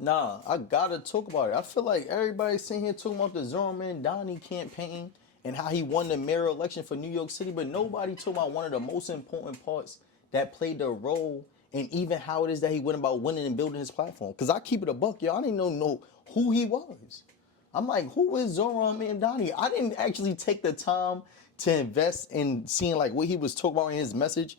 Nah, I gotta talk about it. I feel like everybody's sitting here talking about the Zohran Donnie campaign and how he won the mayor election for New York City, but nobody talking about one of the most important parts that played the role and even how it is that he went about winning and building his platform. Cause I keep it a buck, yo. I didn't know who he was. I'm like, who is Zohran Mamdani? I didn't actually take the time to invest in seeing like what he was talking about in his message.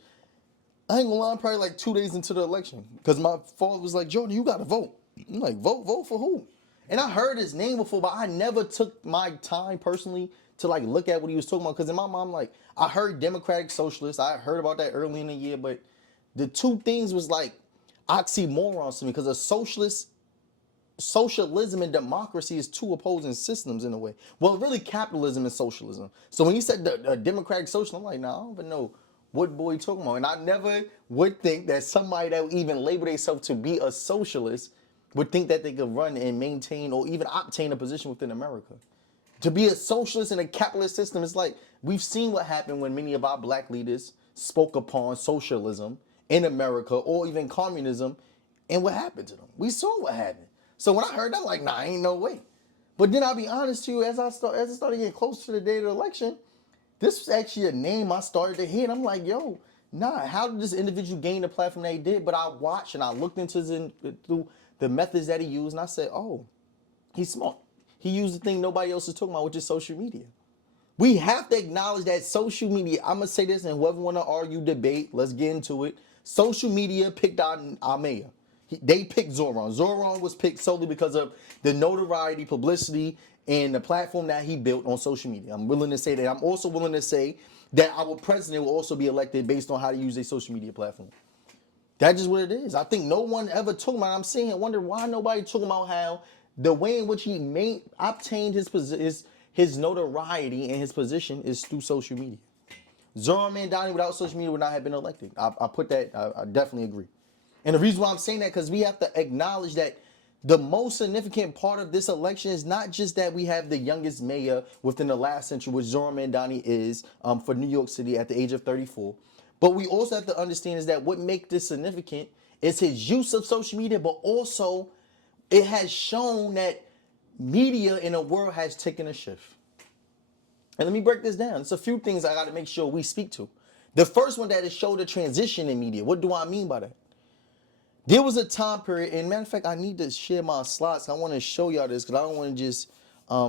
I ain't gonna lie, I'm probably like 2 days into the election. Cause my father was like, Jordan, you gotta vote. I'm like, vote for who? And I heard his name before, but I never took my time personally to like look at what he was talking about. Cause in my mind, like, I heard Democratic Socialist. I heard about that early in the year, but the two things was like oxymorons to me. Cause a socialism and democracy is two opposing systems in a way. Well, really capitalism and socialism. So when you said the democratic social, I'm like, nah, I don't even know what boy you talking about. And I never would think that somebody that would even label themselves to be a socialist would think that they could run and maintain or even obtain a position within America. To be a socialist in a capitalist system is like, we've seen what happened when many of our black leaders spoke upon socialism in America or even communism, and what happened to them. We saw what happened. So when I heard that, I'm like, nah, ain't no way. But then I'll be honest to you, as I started getting closer to the day of the election, this was actually a name I started to hear. And I'm like, yo, nah, how did this individual gain the platform that he did? But I watched and I looked into through the methods that he used, and I said, oh, he's smart. He used the thing nobody else is talking about, which is social media. We have to acknowledge that social media, I'm going to say this, and whoever want to argue, debate, let's get into it. Social media picked our mayor. They picked Zohran. Zohran was picked solely because of the notoriety, publicity, and the platform that he built on social media. I'm willing to say that. I'm also willing to say that our president will also be elected based on how to use a social media platform. That's just what it is. I think no one ever talking about it. I'm saying, I wonder why nobody talking about how the way in which he obtained his notoriety and his position is through social media. Zohran Mamdani without social media would not have been elected. I put that, I definitely agree. And the reason why I'm saying that, because we have to acknowledge that the most significant part of this election is not just that we have the youngest mayor within the last century, which Zohran Mamdani is for New York City at the age of 34. But we also have to understand is that what makes this significant is his use of social media, but also it has shown that media in the world has taken a shift. And let me break this down. It's a few things I got to make sure we speak to. The first one that is show the transition in media. What do I mean by that? There was a time period, and matter of fact, I need to share my slides. I want to show y'all this because I don't want to just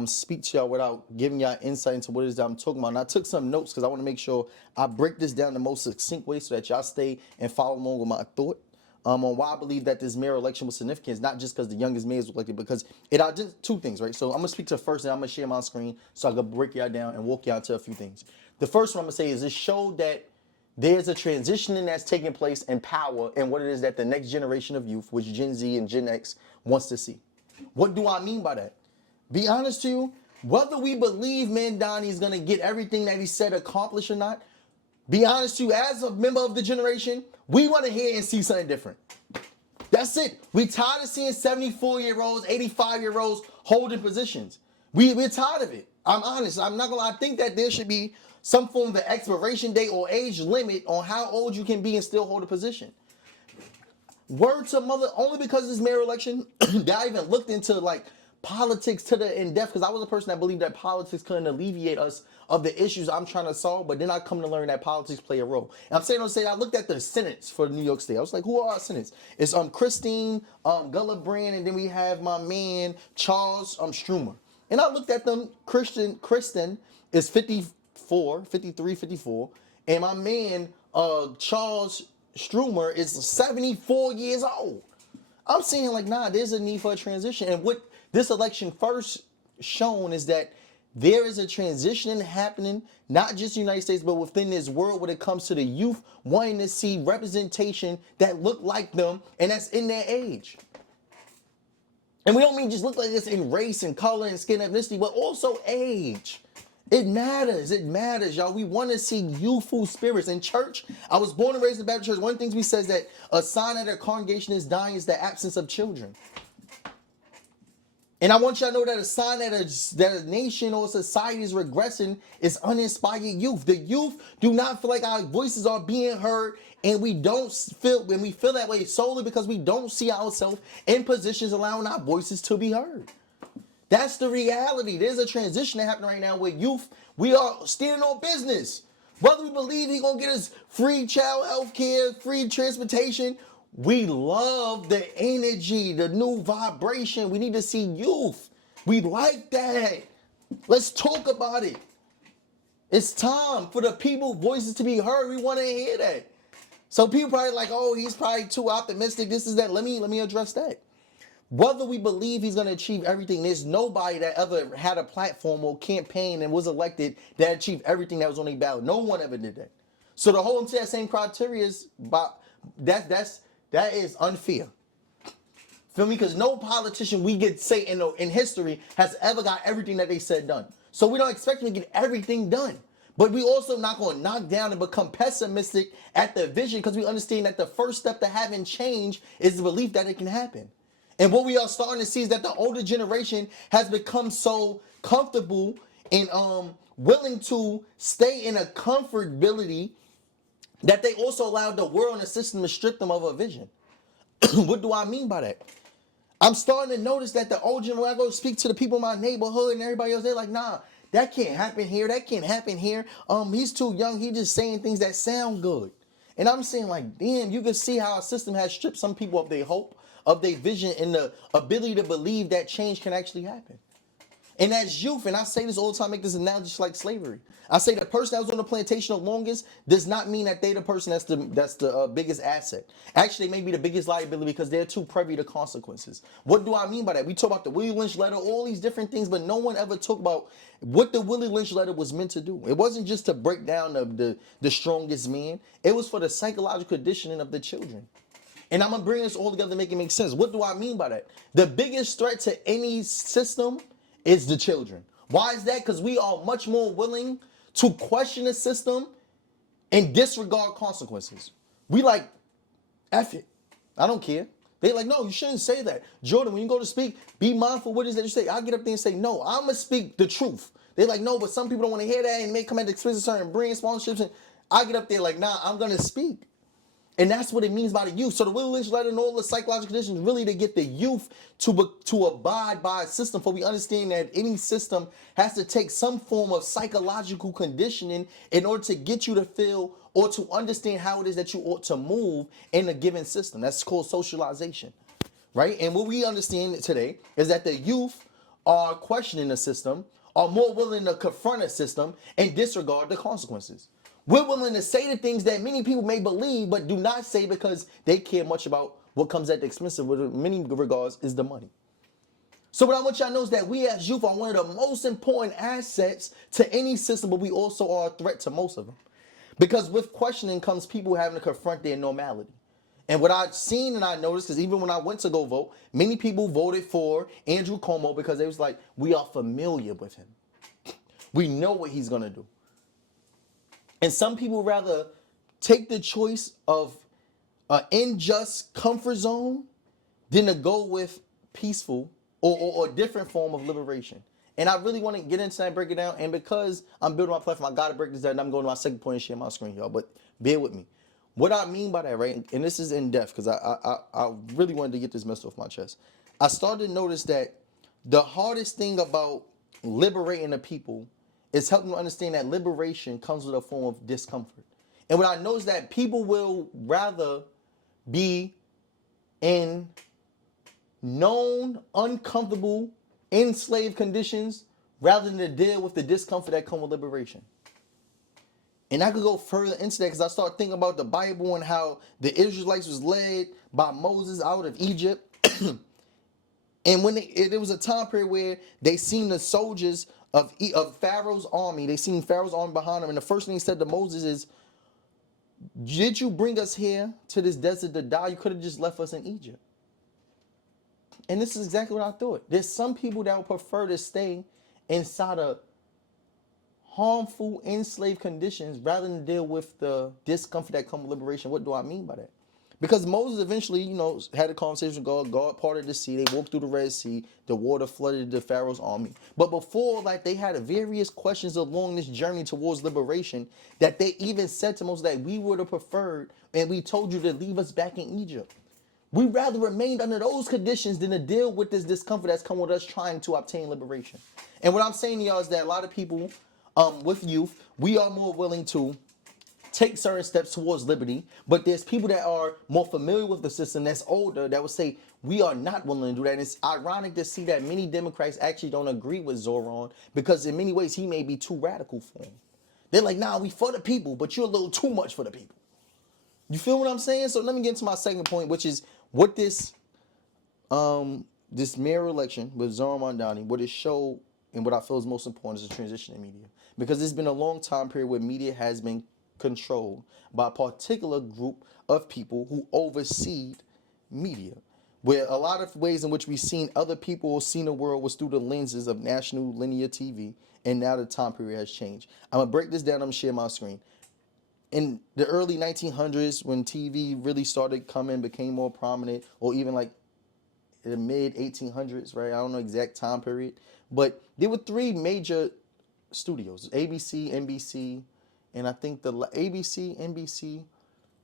speak to y'all without giving y'all insight into what it is that I'm talking about. And I took some notes because I want to make sure I break this down the most succinct way so that y'all stay and follow along with my thought on why I believe that this mayor election was significant. It's not just because the youngest mayor was elected, because it are just two things, right? So I'm going to speak to first, and I'm going to share my screen so I can break y'all down and walk y'all to a few things. The first one I'm going to say is it showed that there's a transitioning that's taking place in power and what it is that the next generation of youth, which Gen Z and Gen X, wants to see. What do I mean by that? Be honest to you, whether we believe Mamdani is going to get everything that he said accomplished or not, be honest to you, as a member of the generation, we want to hear and see something different. That's it. We tired of seeing 74-year-olds, 85-year-olds holding positions. We're tired of it. I'm honest. I'm not gonna lie. I think that there should be some form of an expiration date or age limit on how old you can be and still hold a position. Word to mother, only because of this mayor election, that I even looked into like politics to the in depth, because I was a person that believed that politics couldn't alleviate us of the issues I'm trying to solve, but then I come to learn that politics play a role. And I'm saying, I looked at the senates for New York State. I was like, who are our senates? It's Christine Gillibrand, and then we have my man Charles Strumer. And I looked at them. Kristen is 54, 53, 54, and my man Charles Strumer is 74 years old. I'm saying like, nah, there's a need for a transition. And what this election first shown is that there is a transition happening, not just in the United States, but within this world when it comes to the youth wanting to see representation that look like them and that's in their age. And we don't mean just look like this in race and color and skin ethnicity, but also age. It matters. It matters, y'all. We want to see youthful spirits. In church, I was born and raised in the Baptist church. One of the things we say is that a sign that a congregation is dying is the absence of children. And I want y'all to know that a sign that a nation or society is regressing is uninspired youth. The youth do not feel like our voices are being heard, and we feel that way solely because we don't see ourselves in positions allowing our voices to be heard. That's the reality. There's a transition happening right now where youth, we are standing on business. Whether we believe he's going to get us free child health care, free transportation, we love the energy, the new vibration. We need to see youth. We like that. Let's talk about it. It's time for the people's voices to be heard. We want to hear that. So people probably like, oh, he's probably too optimistic. This is that. Let me address that. Whether we believe he's going to achieve everything, there's nobody that ever had a platform or campaign and was elected that achieved everything that was on their ballot. No one ever did that. So to hold him to that same criteria is that is unfair. Feel me? Because no politician we get say in history has ever got everything that they said done. So we don't expect them to get everything done. But we also not going to knock down and become pessimistic at the vision because we understand that the first step to having change is the belief that it can happen. And what we are starting to see is that the older generation has become so comfortable and willing to stay in a comfortability that they also allowed the world and the system to strip them of a vision. What do I mean by that? I'm starting to notice that the older, when I go speak to the people in my neighborhood and everybody else, they're like, nah, that can't happen here. That can't happen here. He's too young. He's just saying things that sound good. And I'm saying like, damn, you can see how a system has stripped some people of their hope, of their vision, and the ability to believe that change can actually happen. And as youth, and I say this all the time, I make this analogy just like slavery. I say the person that was on the plantation the longest does not mean that they the person that's the biggest asset. Actually, they may be the biggest liability because they're too privy to consequences. What do I mean by that? We talk about the Willie Lynch letter, all these different things, but no one ever talked about what the Willie Lynch letter was meant to do. It wasn't just to break down the strongest man. It was for the psychological conditioning of the children. And I'm going to bring this all together to make it make sense. What do I mean by that? The biggest threat to any system is the children. Why is that? Because we are much more willing to question the system and disregard consequences. We like, F it. I don't care. They like, no, you shouldn't say that. Jordan, when you go to speak, be mindful what it is that you say. I'll get up there and say, no, I'm going to speak the truth. They're like, no, but some people don't want to hear that and may come at the expense of certain brand sponsorships. And I get up there like, nah, I'm going to speak. And that's what it means by the youth. So the Willie Lynch letter and all the psychological conditions really to get the youth to abide by a system. For we understand that any system has to take some form of psychological conditioning in order to get you to feel or to understand how it is that you ought to move in a given system. That's called socialization, right? And what we understand today is that the youth are questioning the system, are more willing to confront a system and disregard the consequences. We're willing to say the things that many people may believe but do not say because they care much about what comes at the expense of, in many regards, is the money. So what I want y'all to know is that we as youth are one of the most important assets to any system, but we also are a threat to most of them. Because with questioning comes people having to confront their normality. And what I've seen and I noticed, because even when I went to go vote, many people voted for Andrew Cuomo because they was like, we are familiar with him. We know what he's going to do. And some people rather take the choice of an unjust comfort zone than to go with peaceful or a different form of liberation. And I really want to get into that and break it down. And because I'm building my platform, I got to break this down. And I'm going to my second point and share my screen, y'all. But bear with me. What I mean by that, right? And this is in depth because I really wanted to get this messed off my chest. I started to notice that the hardest thing about liberating the people is helping them understand that liberation comes with a form of discomfort. And what I know is that people will rather be in known, uncomfortable, enslaved conditions rather than to deal with the discomfort that comes with liberation. And I could go further into that because I start thinking about the Bible and how the Israelites was led by Moses out of Egypt. And when there was a time period where they seen the soldiers of Pharaoh's army, they seen Pharaoh's army behind them, and the first thing he said to Moses is, did you bring us here to this desert to die? You could have just left us in Egypt. And this is exactly what I thought. There's some people that would prefer to stay inside of harmful, enslaved conditions rather than deal with the discomfort that comes with liberation. What do I mean by that? Because Moses eventually, had a conversation with God. God parted the sea. They walked through the Red Sea. The water flooded the Pharaoh's army. But before, like, they had various questions along this journey towards liberation that they even said to Moses that we would have preferred, and we told you to leave us back in Egypt. We rather remained under those conditions than to deal with this discomfort that's come with us trying to obtain liberation. And what I'm saying to y'all is that a lot of people, with youth, we are more willing to take certain steps towards liberty, but there's people that are more familiar with the system that's older that would say we are not willing to do that. And it's ironic to see that many Democrats actually don't agree with Zohran because in many ways he may be too radical for them. They're like, nah, we for the people, but you're a little too much for the people. You feel what I'm saying? So let me get into my second point, which is what this mayor election with Zohran Mamdani, what it showed and what I feel is most important is the transition in media. Because it's been a long time period where media has been controlled by a particular group of people who oversee media. Where a lot of ways in which we've seen other people seen the world was through the lenses of national linear TV, and now the time period has changed. I'm gonna break this down. I'm gonna share my screen. In the early 1900s, when TV really started coming, became more prominent, or even like in the mid 1800s, right? I don't know exact time period, but there were three major studios: ABC, NBC, and I think the ABC, NBC,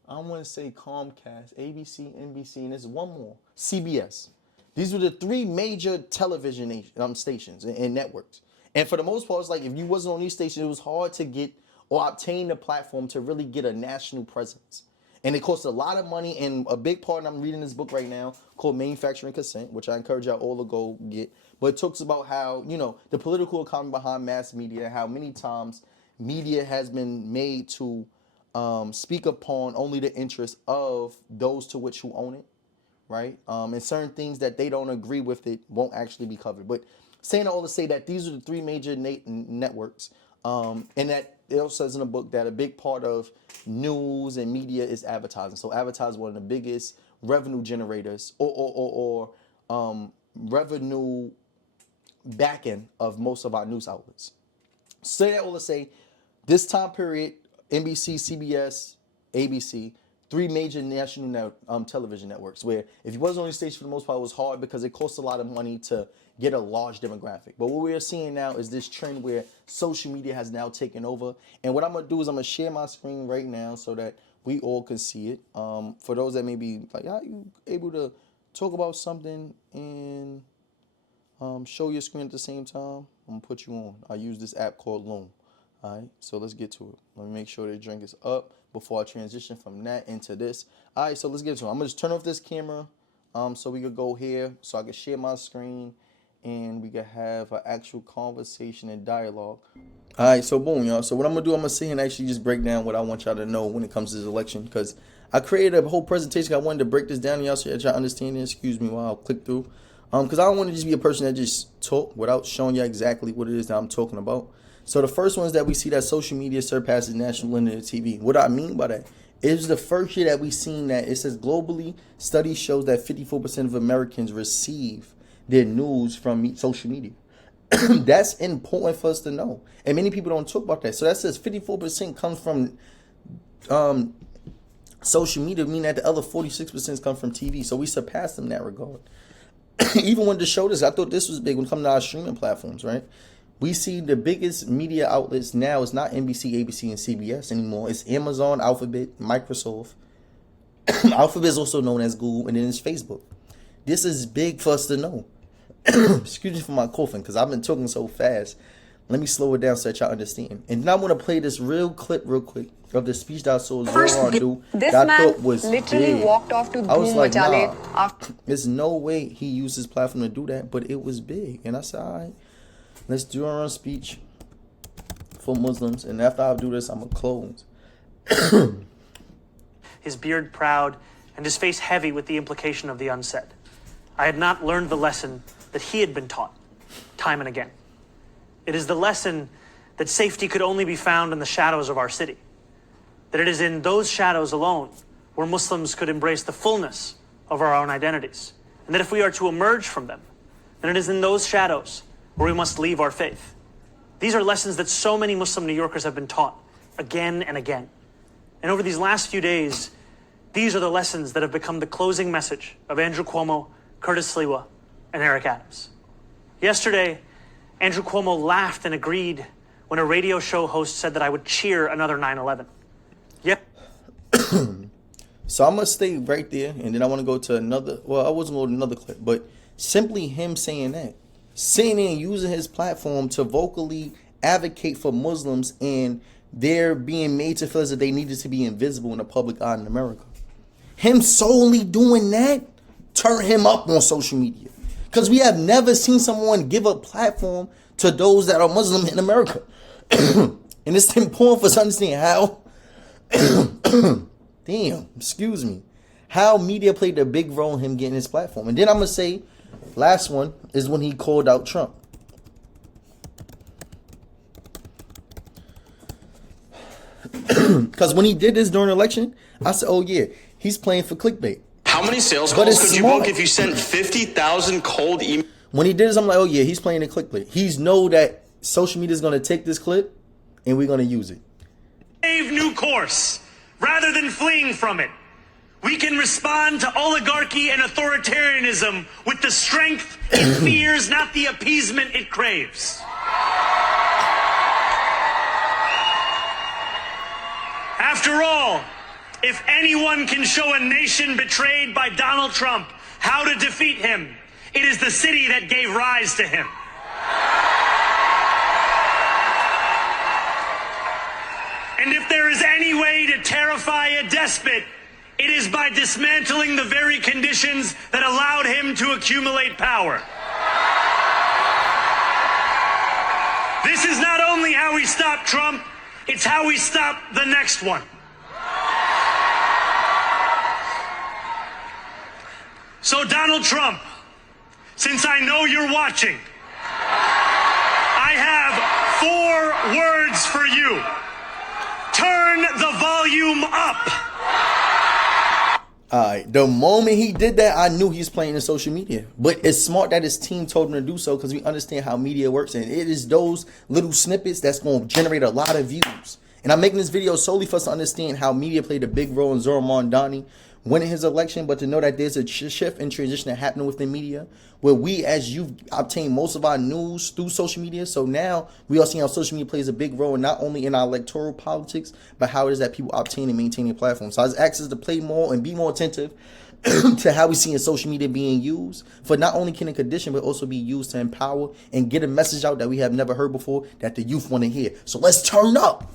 I want to say Comcast, ABC, NBC, and there's one more, CBS. These were the three major television stations and networks. And for the most part, it's like if you wasn't on these stations, it was hard to get or obtain the platform to really get a national presence. And it costs a lot of money, and a big part, and I'm reading this book right now called Manufacturing Consent, which I encourage y'all all to go get. But it talks about how, the political economy behind mass media, how many times media has been made to speak upon only the interests of those to which who own it, right? And certain things that they don't agree with it won't actually be covered. But saying all to say that these are the three major networks, and that it also says in the book that a big part of news and media is advertising. So advertising is one of the biggest revenue generators or revenue backing of most of our news outlets. Say that all to say, this time period, NBC, CBS, ABC, three major national television networks, where if you wasn't on the station for the most part, it was hard because it costs a lot of money to get a large demographic. But what we are seeing now is this trend where social media has now taken over. And what I'm going to do is I'm going to share my screen right now so that we all can see it. For those that may be like, are you able to talk about something and show your screen at the same time? I'm going to put you on. I use this app called Loom. All right, so let's get to it. Let me make sure the drink is up before I transition from that into this. All right, so let's get to it. I'm going to just turn off this camera so we could go here so I can share my screen and we could have an actual conversation and dialogue. All right, so boom, y'all. So what I'm going to do, I'm going to sit here and actually just break down what I want y'all to know when it comes to this election, because I created a whole presentation. I wanted to break this down to y'all so that y'all understand it. Excuse me while I'll click through. Because I don't want to just be a person that just talk without showing you exactly what it is that I'm talking about. So the first one is that we see that social media surpasses national linear TV. What I mean by that is the first year that we've seen that it says globally, study shows that 54% of Americans receive their news from social media. That's important for us to know. And many people don't talk about that. So that says 54% comes from social media, meaning that the other 46% come from TV. So we surpassed them in that regard. Even when the show this, I thought this was big when it comes to our streaming platforms, right? We see the biggest media outlets now is not NBC, ABC, and CBS anymore. It's Amazon, Alphabet, Microsoft. Alphabet is also known as Google, and then it's Facebook. This is big for us to know. Excuse me for my coughing, because I've been talking so fast. Let me slow it down so that y'all understand. And then I want to play this real clip real quick of the speech that I saw Zohran do this that man I thought was literally big. walked off to I was like, nah, after there's no way he used his platform to do that, but it was big. And I said, all right, let's do our speech for Muslims. And after I do this, I'm going to close. His beard proud and his face heavy with the implication of the unsaid. I had not learned the lesson that he had been taught time and again. It is the lesson that safety could only be found in the shadows of our city. That it is in those shadows alone where Muslims could embrace the fullness of our own identities. And that if we are to emerge from them, then it is in those shadows where we must leave our faith. These are lessons that so many Muslim New Yorkers have been taught again and again. And over these last few days, These are the lessons that have become the closing message of Andrew Cuomo, Curtis Sliwa, and Eric Adams. Yesterday, Andrew Cuomo laughed and agreed when a radio show host said that I would cheer another 9/11. Yep. So I'm going to stay right there, and then I want to go to another, well, I wasn't going to another clip, but simply him saying that. Sitting there and using his platform to vocally advocate for Muslims and they're being made to feel as if they needed to be invisible in the public eye in America. Him solely doing that turn him up on social media. Because we have never seen someone give a platform to those that are Muslim in America. And it's important for us to understand how, how media played a big role in him getting his platform. And then I'm going to say, last one is when he called out Trump. Because when he did this during the election, I said, oh yeah, he's playing for clickbait. How many sales calls could you book if you sent 50,000 cold emails? When he did this, I'm like, oh yeah, he's playing the clickbait. He's know that social media is going to take this clip and we're going to use it. New course, rather than fleeing from it. We can respond to oligarchy and authoritarianism with the strength it fears, not the appeasement it craves. After all, if anyone can show a nation betrayed by Donald Trump how to defeat him, it is the city that gave rise to him. And if there is any way to terrify a despot, it is by dismantling the very conditions that allowed him to accumulate power. This is not only how we stop Trump, it's how we stop the next one. So Donald Trump, since I know you're watching, I have 4 words for you. Turn the volume up. Alright, the moment he did that, I knew he was playing in social media. But it's smart that his team told him to do so because we understand how media works. And it is those little snippets that's going to generate a lot of views. And I'm making this video solely for us to understand how media played a big role in Zohran winning his election, but to know that there's a shift and transition that happening within media where we as youth obtain most of our news through social media. So now we are seeing how social media plays a big role not only in our electoral politics, but how it is that people obtain and maintain their platforms. So I just ask us to play more and be more attentive to how we see social media being used for not only can it condition, but also be used to empower and get a message out that we have never heard before that the youth want to hear. So let's turn up.